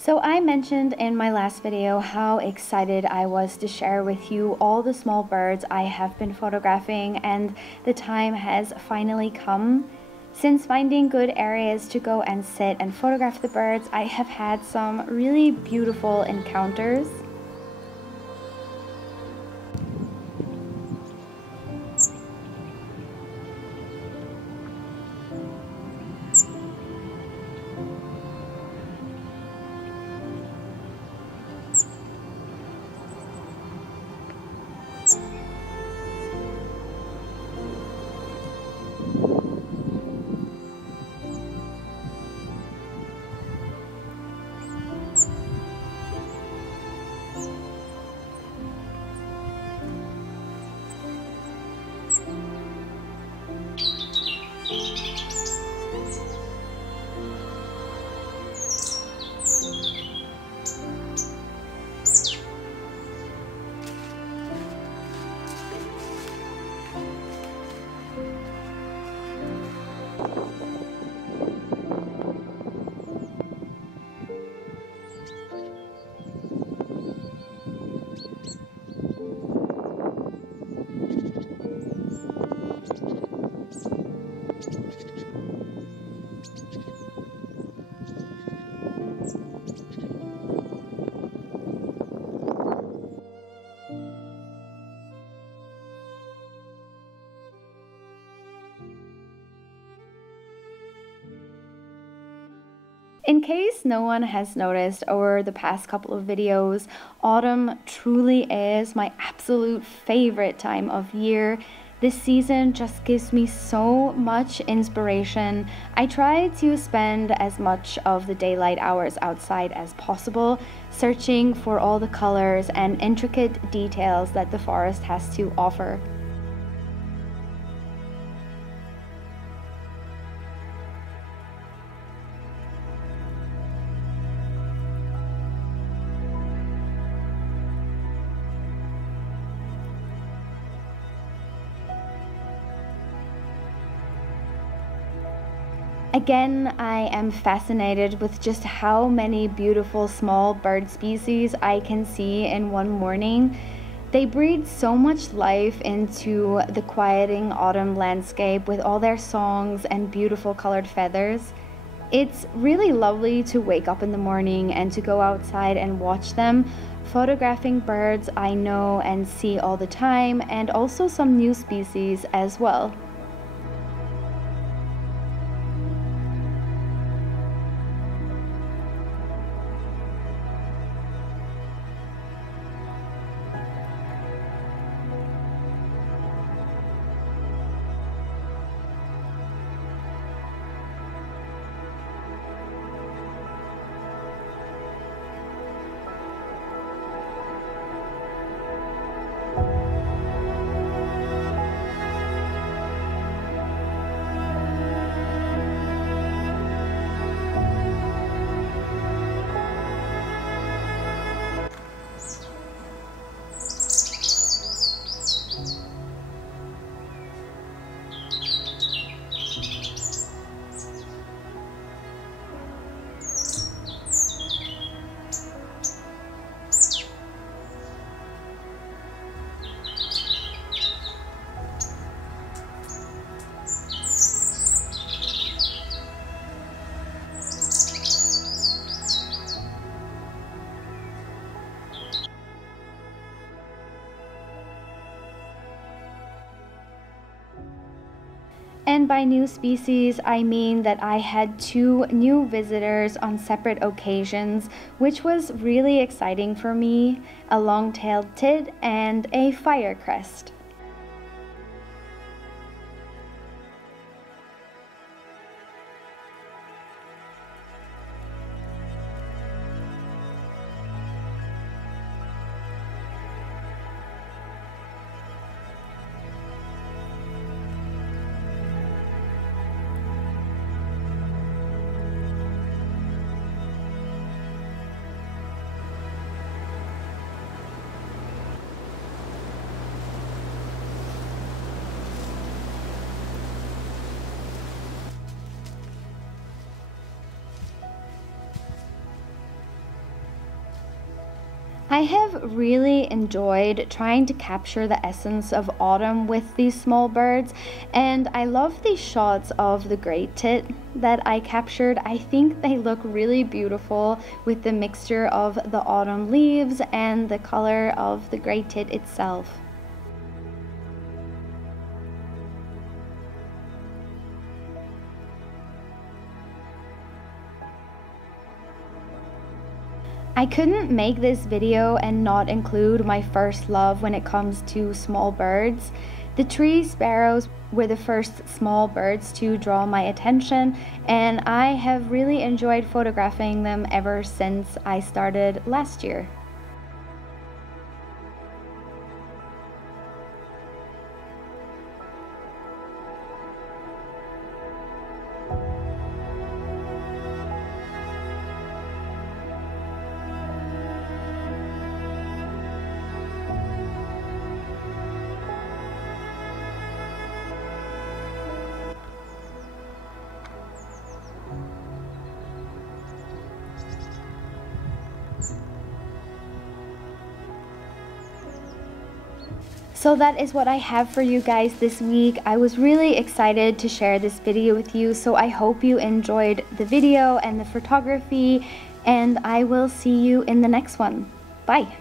So I mentioned in my last video how excited I was to share with you all the small birds I have been photographing, and the time has finally come. Since finding good areas to go and sit and photograph the birds, I have had some really beautiful encounters. In case no one has noticed over the past couple of videos, autumn truly is my absolute favorite time of year. This season just gives me so much inspiration. I try to spend as much of the daylight hours outside as possible, searching for all the colors and intricate details that the forest has to offer. Again, I am fascinated with just how many beautiful small bird species I can see in one morning. They breathe so much life into the quieting autumn landscape with all their songs and beautiful colored feathers. It's really lovely to wake up in the morning and to go outside and watch them, photographing birds I know and see all the time, and also some new species as well. And by new species, I mean that I had 2 new visitors on separate occasions, which was really exciting for me: a long-tailed tit and a firecrest. I have really enjoyed trying to capture the essence of autumn with these small birds, and I love these shots of the great tit that I captured. I think they look really beautiful with the mixture of the autumn leaves and the color of the great tit itself. I couldn't make this video and not include my first love when it comes to small birds. The tree sparrows were the first small birds to draw my attention, and I have really enjoyed photographing them ever since I started last year. So that is what I have for you guys this week. I was really excited to share this video with you, so I hope you enjoyed the video and the photography, and I will see you in the next one. Bye!